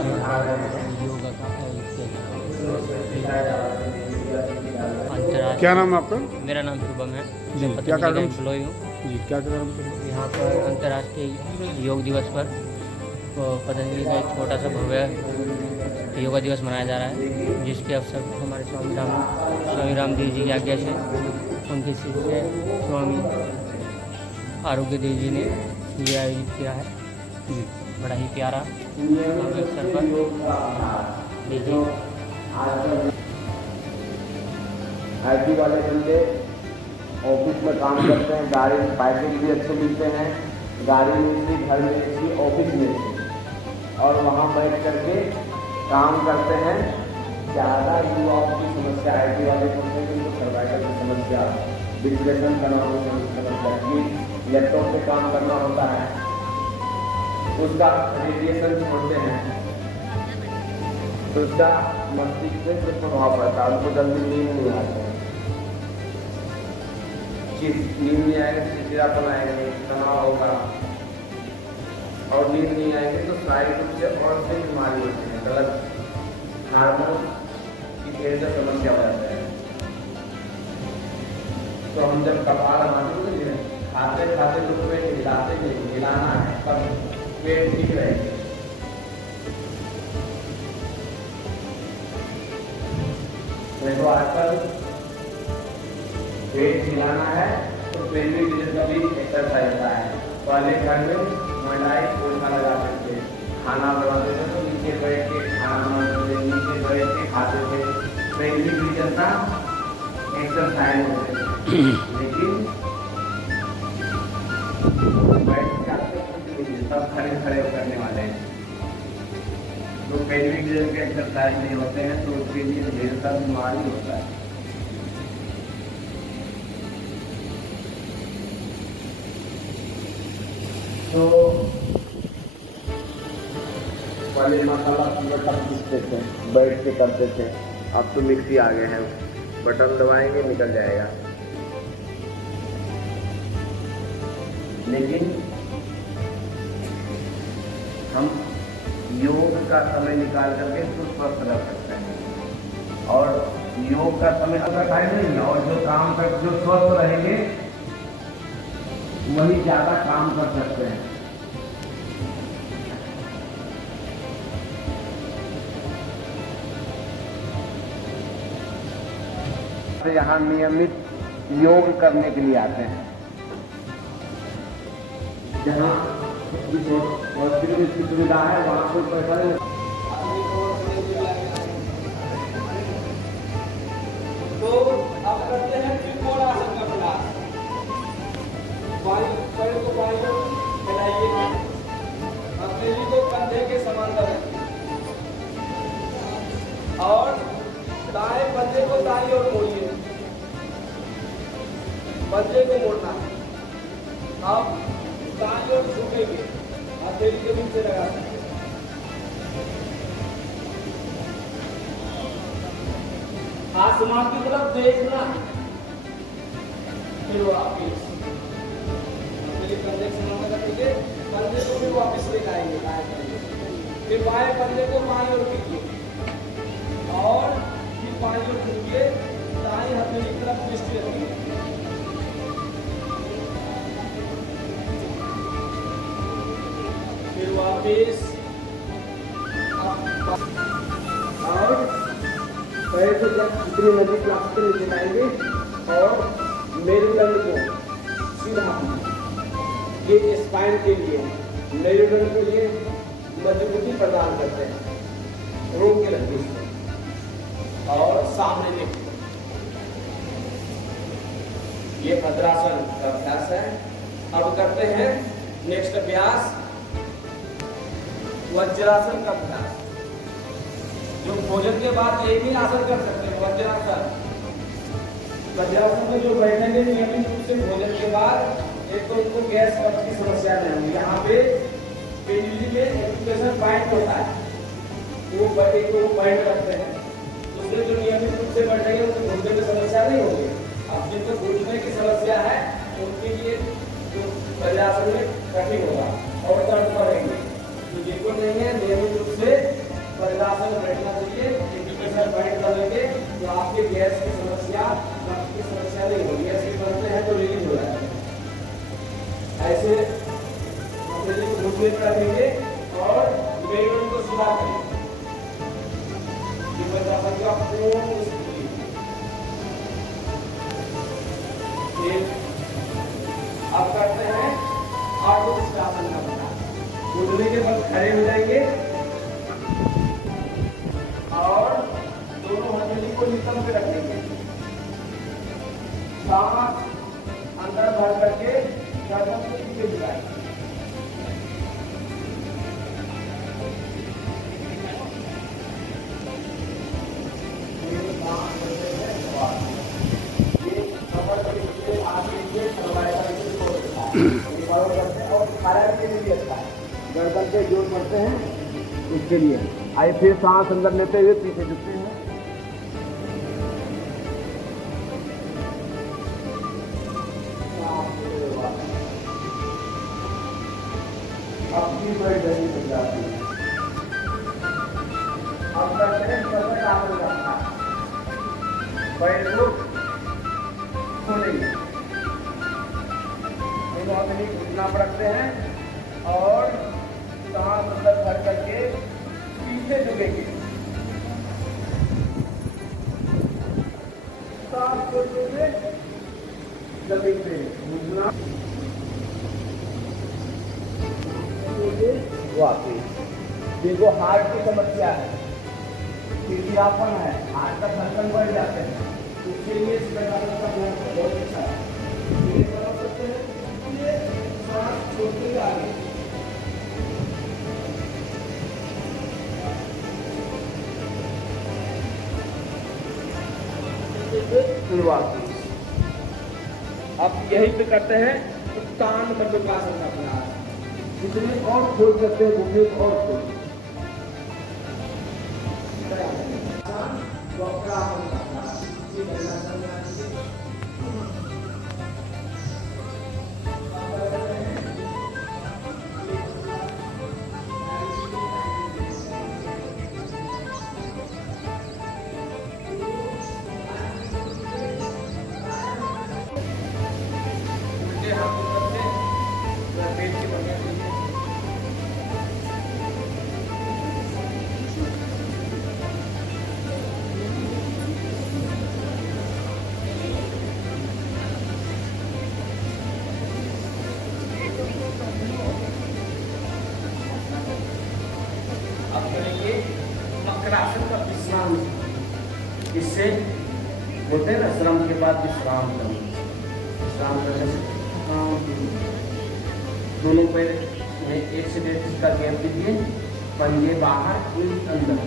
योगा का अंतर्राष्ट्रीय। क्या नाम है आपका? मेरा नाम शुभम है। जी, मैं क्या पतंजलि का कार्यक्रम? एम्प्लॉय हूँ। जी, क्या कार्यक्रम कर रहे हैं? यहाँ पर अंतर्राष्ट्रीय योग दिवस पर पतंजलि का एक छोटा सा भव्य योगा दिवस मनाया जा रहा है, जिसके अवसर पर हमारे स्वामी रामदेव जी की आज्ञा से उनके शिष्य स्वामी आरोग्य देव जी ने ये आयोजित किया है। जी, बड़ा ही प्यारा भव्य अवसर पर देखिए। आईटी वाले बंदे ऑफिस में काम करते हैं, गाड़ी पैकेज भी अच्छे मिलते हैं, गाड़ी में से, घर में से, ऑफिस में से, और वहाँ बैठ करके काम करते हैं। ज़्यादा युवाओं की समस्या आईटी वाले होते हैं, उनको सर्वाइकल की समस्या, डिप्रेशन तनाव की समस्या, कि लैपटॉप पे काम करना होता है, उसका रेडिएशन छोड़ते हैं तो उसका मस्तिष्क पे कुछ प्रभाव पड़ता है, उनको जल्दी नींद नहीं आती है। नींद नहीं आएगी, चिड़चिड़ापन आएंगे, तनाव होगा, और नींद नहीं आएगी तो शारीरिक रूप से और से बीमारी होती है, गलत हार्मोन की वजह से समस्या हो जाता है। तो हम जब कपालभाति में खाते खाते तो पेट हिलाते नहीं, हिलाना है तब पेट ठीक रहेगा। देखो आजकल पेट हिलाना है तो पेल्विक रीजन का भी एक्सरसाइज होता है। पहले घर में महिलाएं पोछा लगा करके खाना बनाते थे, तो नीचे बैठ के खाना बनाते थे, नीचे बैठ के खाते थे, पेल्विक रीजन का एक्सरसाइज होते थे। लेकिन बैठ के आते सब खड़े खड़े करने वाले हैं, तो पेल्विक रीजन के एक्सरसाइज नहीं होते हैं, तो उसके लिए ढेर सारा बीमारी होता है। तो पहले मसाला बटन पीसते थे, बैठ के करते थे, अब तो मिक्सी आ गए हैं, बटन दबाएंगे निकल जाएगा। लेकिन हम योग का समय निकाल करके तो स्वस्थ रह सकते हैं, और योग का समय अगर टाइम नहीं है, और जो काम कर जो स्वस्थ रहेंगे वही ज्यादा काम कर सकते हैं। यहाँ नियमित योग करने के लिए आते हैं, जहाँ हॉस्पिटल की सुविधा है वहाँ कोई पैसा नहीं। तो अब करते हैं त्रिकोण आसन का प्रयास। पैर को बाईं ओर फैलाइए, हथेली को कंधे के समांतर रखिए, और दाएं पंजे को दाईं ओर मोड़िए, पंजे को मोड़ना है। अब दाईं ओर झुकेंगे, हथेली के बीच से लगा सकते हैं। आसमान की तरफ देखना, फिर वापिस कंधे से समांतर रखिए, कंधे को भी वापस ले जाएंगे, फिर बाएं कंधे को बाईं ओर कीजिए, और फिर बाईं ओर झुकिए, दाईं हथेली की तरफ दृष्टि रखिए। फिर वापस, और पैर को जितनी नजदीक ला सकते नीचे लाएंगे, और मेरुदंड को सीधा, ये स्पाइन के लिए, मेरुदंड के लिए मजबूती प्रदान करते हैं। रोक के रखिए और सामने देखिए। ये भद्रासन का अभ्यास है। अब करते हैं नेक्स्ट अभ्यास, वज्रासन का अभ्यास, जो भोजन के बाद एक ही आसन कर सकते हैं, वज्रासन। वज्रासन में जो बैठेंगे नियमित रूप से भोजन के बाद, एक तो उनको गैस कब्ज की समस्या नहीं होगी। यहाँ पे पेल्विक में एक्सप्रेशन पॉइंट होता है, वो बैठे को पॉइंट रखते हैं, दूसरे जो नियमित रूप से बैठेंगे उनको घुटने की समस्या नहीं होगी। अब जिनको घुटने की समस्या है उनके लिए जो वज्रासन में कठिन होगा और दर्द करेंगे, तो जिनको नहीं है नियमित रूप से में बैठना चाहिए। एक के साथ बैठ रहेंगे तो आपके गैस की समस्या, कब्ज की समस्या नहीं होगी। ऐसे करते हैं तो रिलीज हो जाता है। ऐसे हथेली को घुटने पर रखेंगे और मेरुदंड को सीधा करेंगे। ये बता सकते हो आप अब करते हैं आसन का बना। घुटने के बल खड़े हो जाएंगे और दोनों हथेली को निकल के रखेंगे। सांस अंदर भर करके गर्दन को पीछे झुकाएंगे। गर्दन पे जोर पड़ते हैं उसके लिए। आइए फिर सांस अंदर लेते हुए पीछे झुकते हैं। अपनी बड़ी गति बन जाती है। अब करते हैं सर्वट आसन करना। पैर को खोलेंगे, दोनों अपनी घुटना पर रखते हैं और सांस अंदर भर करके पीछे झुकेंगे। सांस छोड़ते हुए जमीन पे घुटना वापिस। जिनको हार्ट की समस्या है, चिड़चिड़ापन है, हार्ट का धड़कन बढ़ जाते हैं, उसके लिए इस प्रकार का बहुत अच्छा है। ये बना सकते हैं, ये सांस छोड़ते हुए आगे। अब यही पे करते हैं उत्तान बद्रिकासन का अभ्यास। जितने और खोल सकते हैं घूमने और खोल। अब करेंगे मकरासन का विश्राम। इससे होते हैं ना श्रम के बाद विश्राम करना। विश्राम करने से दोनों पैर में 1 से 1.5 इंच का गैप दीजिए। पंजे बाहर, ईंट अंदर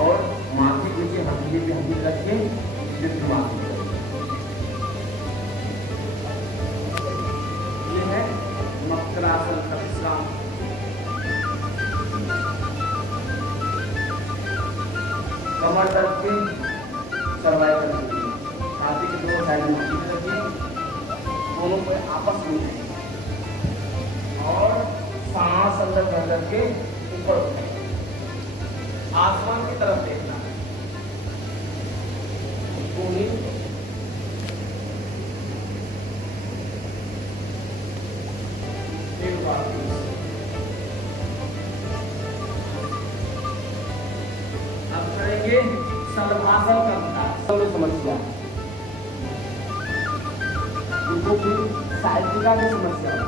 और माथे के नीचे हथेली पे हथेली रखिए। माथे ये है मकरासन का विश्राम। कमर दर्द के सर्वाइकल छाती के दोनों साइड में रखिए, दोनों को आपस में और सांस अंदर भर करके ऊपर आसमान की तरफ देखना है। अब करेंगे सर्वासन का अभ्यास। समस्या उनको भी साइकिका की समस्या है।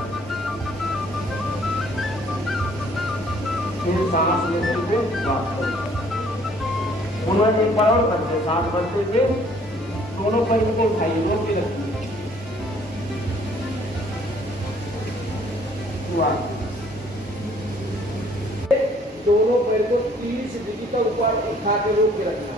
फिर सांस लेते हुए बात करें। पुनः एक बार और करते, सांस भरते हुए दोनों पैर को उठाइए, रोक के रखिए। दोनों पैर को 30 डिग्री तक ऊपर उठा के रोक के रखना।